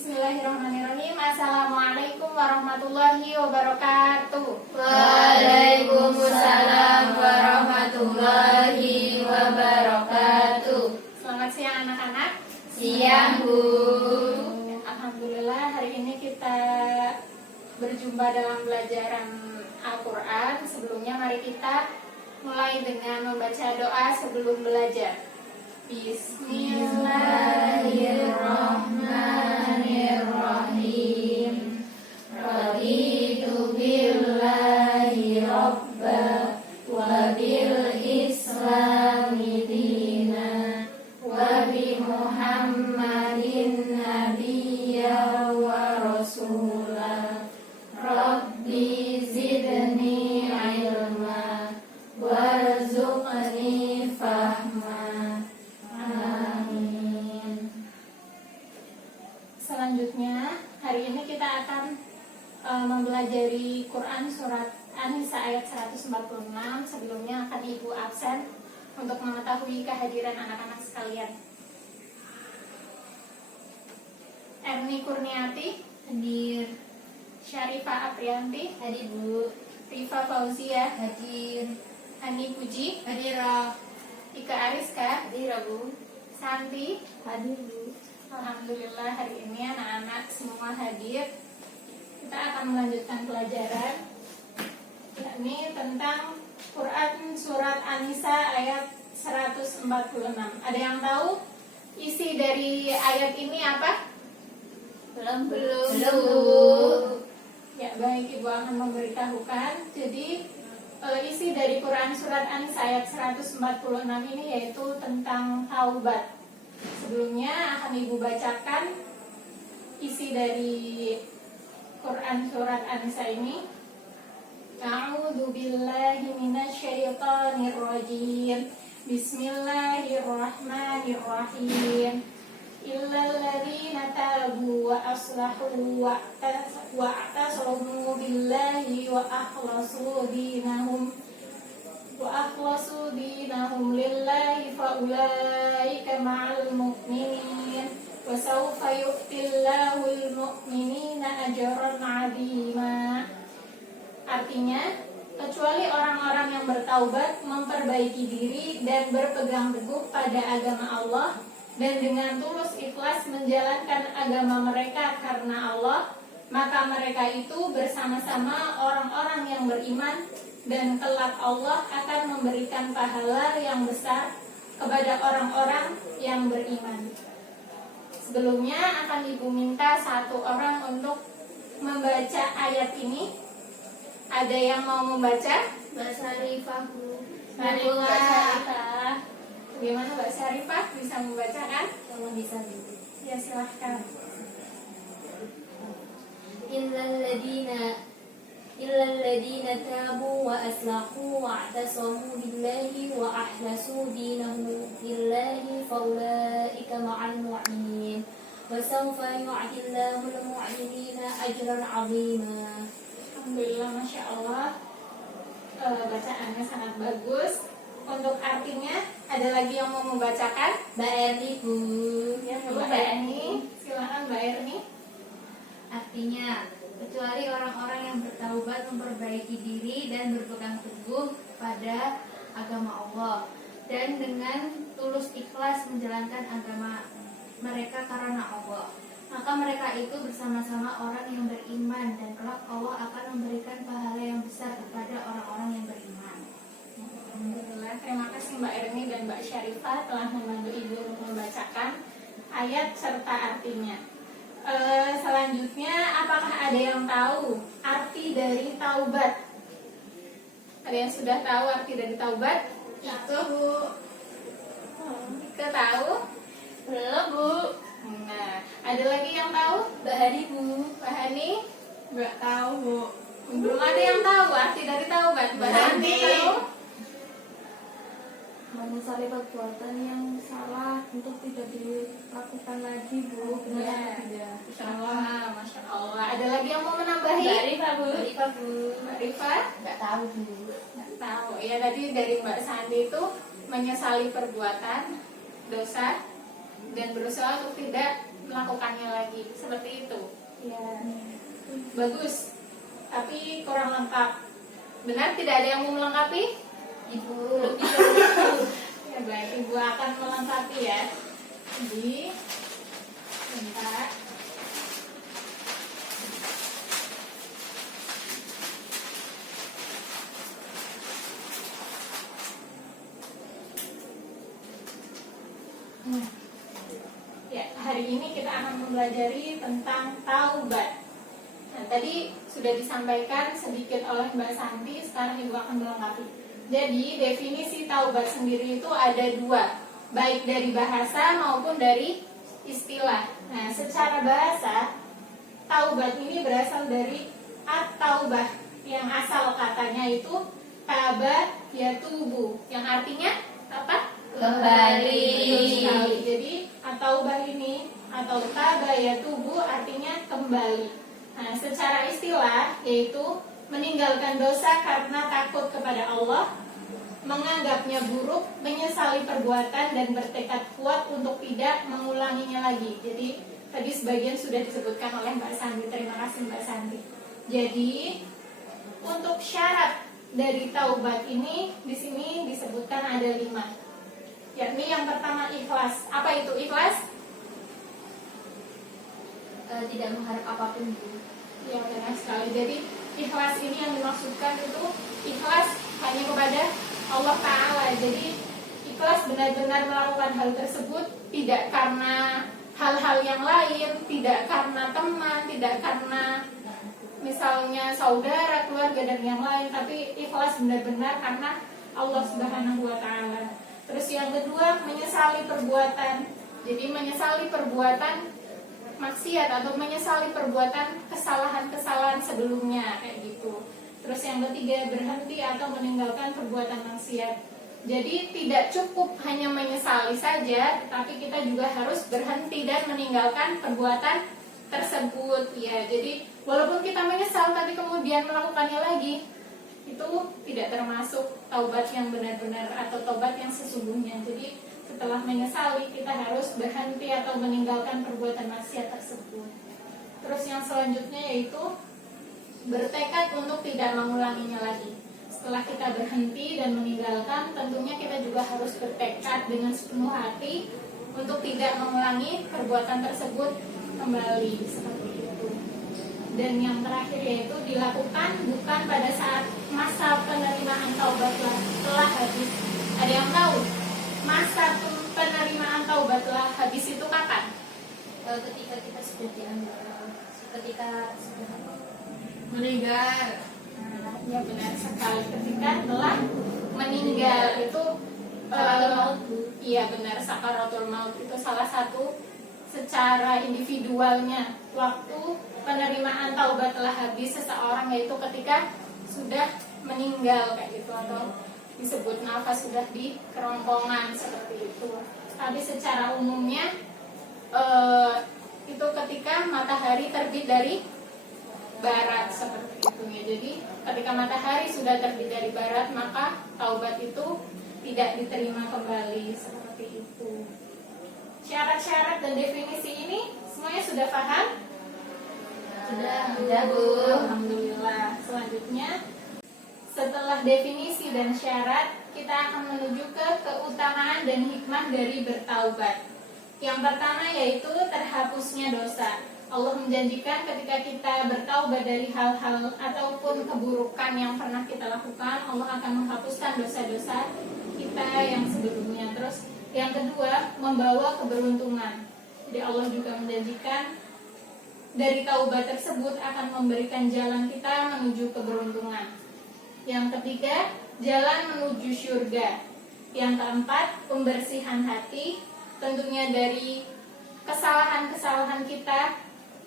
Bismillahirrahmanirrahim. Assalamualaikum warahmatullahi wabarakatuh. Waalaikumsalam warahmatullahi wabarakatuh. Selamat siang anak-anak. Siang, Bu. Alhamdulillah hari ini kita berjumpa dalam pelajaran Al-Quran. Sebelumnya mari kita mulai dengan membaca doa sebelum belajar. Bismillahirrahmanirrahim. Raditu billahi rabba wa bil islami dina wa bi Muhammadin nabiyya wa rasula. Rabbi zidni ilma warzuqni fahma. Amin. Selanjutnya, hari ini kita akan mempelajari Quran surat An-Nisa ayat 146. Sebelumnya akan Ibu absen untuk mengetahui kehadiran anak-anak sekalian. Erni Kurniati Hadir. Syarifah Aprianti Hadir, Bu. Rifa Fauzia Hadir. Hani Puji Hadir. Ika Ariska Hadir, Bu. Santi. Hadir, Bu. Alhamdulillah hari ini anak-anak semua hadir. Kita akan melanjutkan pelajaran, yakni tentang Quran surat An-Nisa ayat 146. Ada yang tahu isi dari ayat ini apa? Belum, Bu. Ya baik, Ibu akan memberitahukan. Jadi isi dari Quran surat An-Nisa ayat 146 ini yaitu tentang taubat. Sebelumnya akan Ibu bacakan isi dari Quran surat An-Nisa ini. A'udzu billahi minasyaitonir rajim. Bismillahirrahmanirrahim. Illal ladzina tabu wa aslahu wa i'tasamu billahi wa akhlasu dinahum lillahi fa ulaika ma'al mu'minin wa sawfa yu'tillahu al-mu'minina ajran 'azima. Artinya, kecuali orang-orang yang bertaubat, memperbaiki diri dan berpegang teguh pada agama Allah dan dengan tulus ikhlas menjalankan agama mereka karena Allah, maka mereka itu bersama-sama orang-orang yang beriman dan kelak Allah akan memberikan pahala yang besar kepada orang-orang yang beriman. Sebelumnya akan Ibu minta satu orang untuk membaca ayat ini. Ada yang mau membaca? Mbak Sarifah, Bu. Sarifah. Bagaimana Mbak Sarifah, bisa membacakan? Kamu bisa, Bu. Ya silahkan. Illal ladina tabu wa aslahu wa i'tasamu billahi wa akhlasu dinahum lillahi fa ulaika ma'al mu'minin wa sawfa yu'tillahu al-mu'minina ajran 'azima. Alhamdulillah, Masya Allah. Bacaannya sangat bagus. Untuk artinya, ada lagi yang mau membacakan? Mbak Erni, Bu. Ya, Mbak Erni. Silakan Mbak Erni. Artinya, kecuali orang-orang yang bertaubat, memperbaiki diri dan berpegang teguh pada agama Allah dan dengan tulus ikhlas menjalankan agama mereka karena Allah, maka mereka itu bersama-sama orang yang beriman dan kelak Allah akan memberikan pahala yang besar kepada orang-orang yang beriman. Alhamdulillah, terima kasih Mbak Erni dan Mbak Syarifah telah membantu Ibu untuk membacakan ayat serta artinya. Selanjutnya, apakah ada yang tahu arti dari taubat? Ada yang sudah tahu arti dari taubat? Itu, Bu. Kita tahu? Belum, Bu. Nah, ada lagi yang tahu? Mbak Hani, Bu. Mbak Hani? Nggak tahu, Bu. Belum ada yang tahu arti dari taubat. Mbak Hani tahu? Menyesali perbuatan yang salah untuk tidak dilakukan lagi, Bu. Benar Ya. tidak? Insyaallah, Masya Allah. Ada lagi yang mau menambahi? Mbak Rifa, Bu. Mbak Rifa? Nggak tahu, Bu. Nggak tahu. Ya, tadi dari Mbak Sandi itu menyesali perbuatan dosa dan berusaha untuk tidak melakukannya lagi. Seperti itu. Ya, bagus. Tapi kurang lengkap. Benar tidak ada yang mau melengkapi? Ibu. Ya baik, Ibu akan melengkapi ya. Jadi, bentar. Ya, hari ini kita akan mempelajari tentang taubat. Nah, tadi sudah disampaikan sedikit oleh Mbak Santi, sekarang Ibu akan melengkapi. Jadi, definisi taubat sendiri itu ada dua, baik dari bahasa maupun dari istilah. Nah, secara bahasa, taubat ini berasal dari at-taubah, yang asal katanya itu taba yatubu, yang artinya apa? Kembali. Betul sekali. Jadi at-taubah ini atau taba yatubu artinya kembali. Nah, secara istilah yaitu meninggalkan dosa karena takut kepada Allah, menganggapnya buruk, menyesali perbuatan dan bertekad kuat untuk tidak mengulanginya lagi. Jadi tadi sebagian sudah disebutkan oleh Mbak Sandi. Terima kasih Mbak Sandi. Jadi untuk syarat dari taubat ini di sini disebutkan ada 5. Yakni yang pertama ikhlas. Apa itu ikhlas? Tidak mengharap apapun, Bu. Ya benar sekali. Jadi ikhlas ini yang dimaksudkan itu ikhlas hanya kepada Allah Ta'ala. Jadi ikhlas benar-benar melakukan hal tersebut tidak karena hal-hal yang lain, tidak karena teman, tidak karena misalnya saudara, keluarga dan yang lain, tapi ikhlas benar-benar karena Allah Subhanahu wa Ta'ala. Terus yang kedua, menyesali perbuatan. Jadi menyesali perbuatan maksiat atau menyesali perbuatan kesalahan-kesalahan sebelumnya kayak gitu. Terus yang ketiga, berhenti atau meninggalkan perbuatan maksiat. Jadi tidak cukup hanya menyesali saja, tapi kita juga harus berhenti dan meninggalkan perbuatan tersebut. Ya, jadi walaupun kita menyesal tapi kemudian melakukannya lagi, itu tidak termasuk taubat yang benar-benar atau taubat yang sesungguhnya. Jadi setelah menyesali kita harus berhenti atau meninggalkan perbuatan maksiat tersebut. Terus yang selanjutnya yaitu bertekad untuk tidak mengulanginya lagi. Setelah kita berhenti dan meninggalkan, tentunya kita juga harus bertekad dengan sepenuh hati untuk tidak mengulangi perbuatan tersebut kembali, seperti itu. Dan yang terakhir yaitu dilakukan bukan pada saat masa penerimaan taubat telah habis. Ada yang tahu masa penerimaan taubat telah habis itu kapan? Ketika kita sudah diambil, ketika sudah meninggal. Nah, ya benar sekali, ketika telah meninggal itu sakaratul maut. Iya benar, sakaratul maut itu salah satu secara individualnya waktu penerimaan taubat telah habis seseorang, yaitu ketika sudah meninggal kayak gitu, atau disebut nafas sudah di kerongkongan seperti itu. Tapi secara umumnya itu ketika matahari terbit dari barat seperti itu ya. Jadi ketika matahari sudah terbit dari barat, maka taubat itu tidak diterima kembali seperti itu. Syarat-syarat dan definisi ini semuanya sudah paham? Sudah, Bu. Alhamdulillah. Selanjutnya, setelah definisi dan syarat, kita akan menuju ke keutamaan dan hikmah dari bertaubat. Yang pertama yaitu terhapusnya dosa. Allah menjanjikan ketika kita bertaubat dari hal-hal ataupun keburukan yang pernah kita lakukan, Allah akan menghapuskan dosa-dosa kita yang sebelumnya. Terus yang kedua, membawa keberuntungan. Jadi Allah juga menjanjikan dari taubat tersebut akan memberikan jalan kita menuju keberuntungan. Yang ketiga, jalan menuju surga. Yang keempat, pembersihan hati, tentunya dari kesalahan-kesalahan kita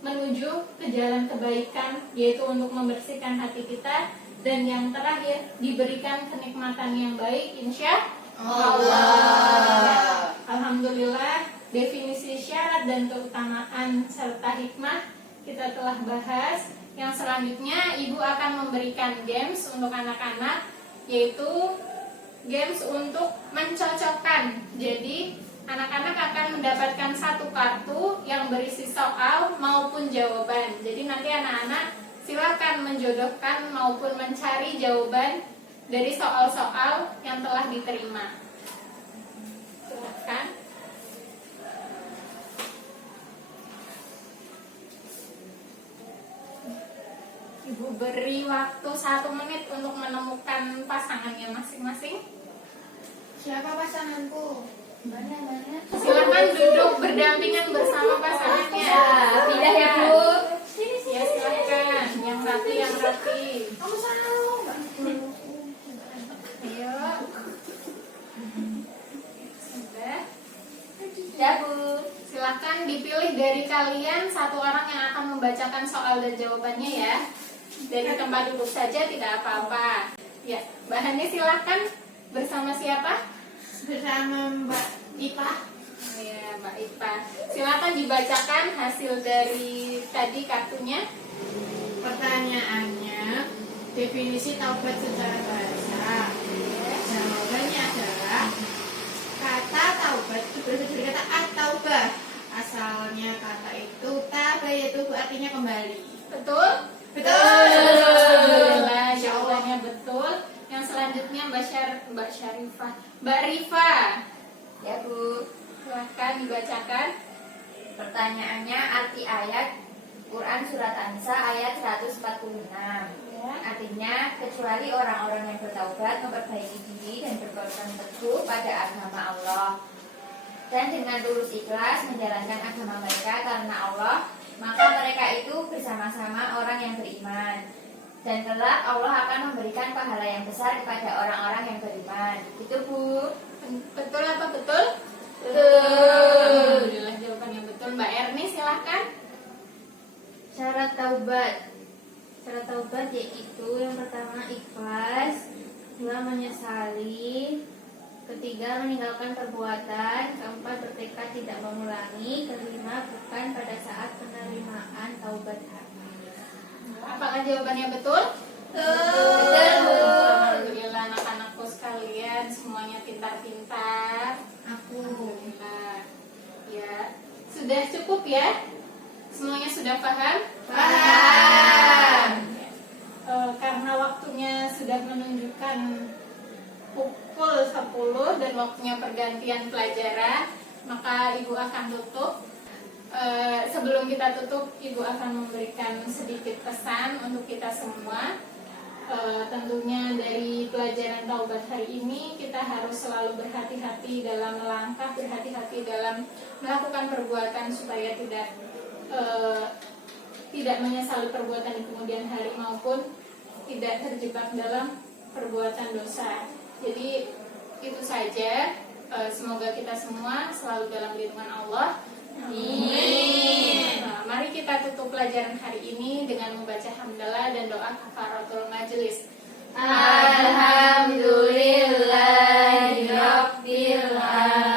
menuju ke jalan kebaikan, yaitu untuk membersihkan hati kita. Dan yang terakhir, diberikan kenikmatan yang baik, insya Allah. Alhamdulillah, definisi syarat dan keutamaan serta hikmah kita telah bahas. Yang selanjutnya, Ibu akan memberikan games untuk anak-anak, yaitu games untuk mencocokkan. Jadi Anak-anak akan mendapatkan satu kartu yang berisi soal maupun jawaban. Jadi nanti anak-anak silakan menjodohkan maupun mencari jawaban dari soal-soal yang telah diterima. Silakan. Ibu beri waktu 1 menit untuk menemukan pasangannya masing-masing. Siapa pasanganku? Mana? Silakan duduk berdampingan bersama pasangannya. Pindah ya, Bu. Ya silakan, yang rapi. Kamu salah, Mbak. Ayo. Sudah. Ya, Bu. Silakan dipilih dari kalian satu orang yang akan membacakan soal dan jawabannya ya. Dari tempat duduk saja tidak apa-apa. Ya, bahannya silakan bersama siapa? Bersama Mbak Ipa. Ya, Mbak Ipa. Silakan dibacakan hasil dari tadi kartunya. Pertanyaannya, definisi taubat secara bahasa. Jawabannya adalah kata taubat itu berasal dari kata at-taubah. Asalnya kata itu tabayatu, artinya kembali. Betul? Betul. Alhamdulillah, jawabannya betul. Yang selanjutnya Mbak Syarifah. Mbak Rifa. Ya, Bu. Silahkan dibacakan. Pertanyaannya, arti ayat Quran Surat An-Nisa ayat 146. Ya. Artinya, kecuali orang-orang yang bertaubat, memperbaiki diri dan berpegang teguh pada agama Allah, dan dengan tulus ikhlas menjalankan agama mereka karena Allah, maka mereka itu bersama-sama orang yang beriman. Dan kelak Allah akan memberikan pahala yang besar kepada orang-orang yang beriman. Itu, Bu. Betul apa betul? Betul. Alhamdulillah jawabannya betul. Mbak Erni silahkan. Syarat taubat. Syarat taubat yaitu yang pertama ikhlas, kedua menyesali, ketiga meninggalkan perbuatan, keempat bertekad tidak mengulangi, kelima bukan pada saat penerimaan taubat habis. Apakah jawabannya betul? Betul. Alhamdulillah anak-anakku sekalian semuanya pintar-pintar. Aku. Alhamdulillah. Ya, sudah cukup ya? Semuanya sudah paham? Paham. Karena waktunya sudah menunjukkan pukul 10 dan waktunya pergantian pelajaran, maka Ibu akan tutup. Sebelum kita tutup, Ibu akan memberikan sedikit pesan untuk kita semua. Tentunya dari pelajaran taubat hari ini kita harus selalu berhati-hati dalam melangkah, berhati-hati dalam melakukan perbuatan supaya tidak menyesali perbuatan di kemudian hari maupun tidak terjebak dalam perbuatan dosa. Jadi itu saja. Semoga kita semua selalu dalam lindungan Allah. Amin. Nah, mari kita tutup pelajaran hari ini dengan membaca hamdalah dan doa kafaratul majelis. Alhamdulillahirabbil alamin.